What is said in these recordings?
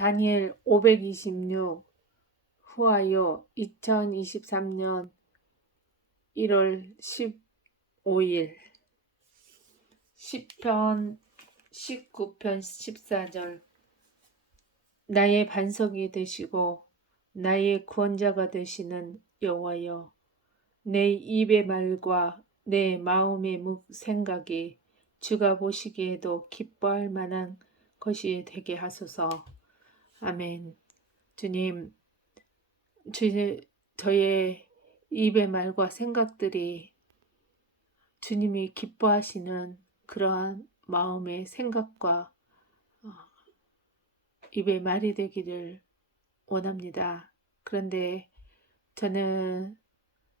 다니엘 526 후하여 2023년 1월 15일 10편 19편 14절 나의 반석이 되시고 나의 구원자가 되시는 여호와여 내 입의 말과 내 마음의 묵 생각이 주가 보시기에도 기뻐할 만한 것이 되게 하소서. 아멘. 주님, 주, 저의 입의 말과 생각들이 주님이 기뻐하시는 그러한 마음의 생각과 어, 입의 말이 되기를 원합니다. 그런데 저는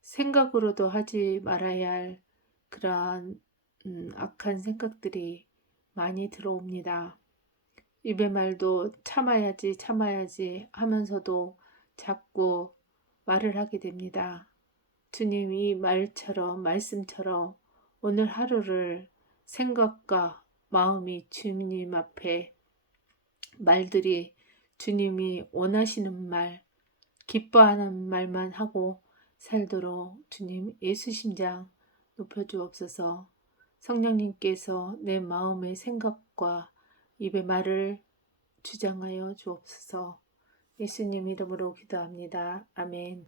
생각으로도 하지 말아야 할 그러한 음, 악한 생각들이 많이 들어옵니다. 입의 말도 참아야지 참아야지 하면서도 자꾸 말을 하게 됩니다. 주님이 말처럼 말씀처럼 오늘 하루를 생각과 마음이 주님 앞에 말들이 주님이 원하시는 말, 기뻐하는 말만 하고 살도록 주님 예수 심장 높여주옵소서 성령님께서 내 마음의 생각과 입의 말을 주장하여 주옵소서 예수님 이름으로 기도합니다. 아멘.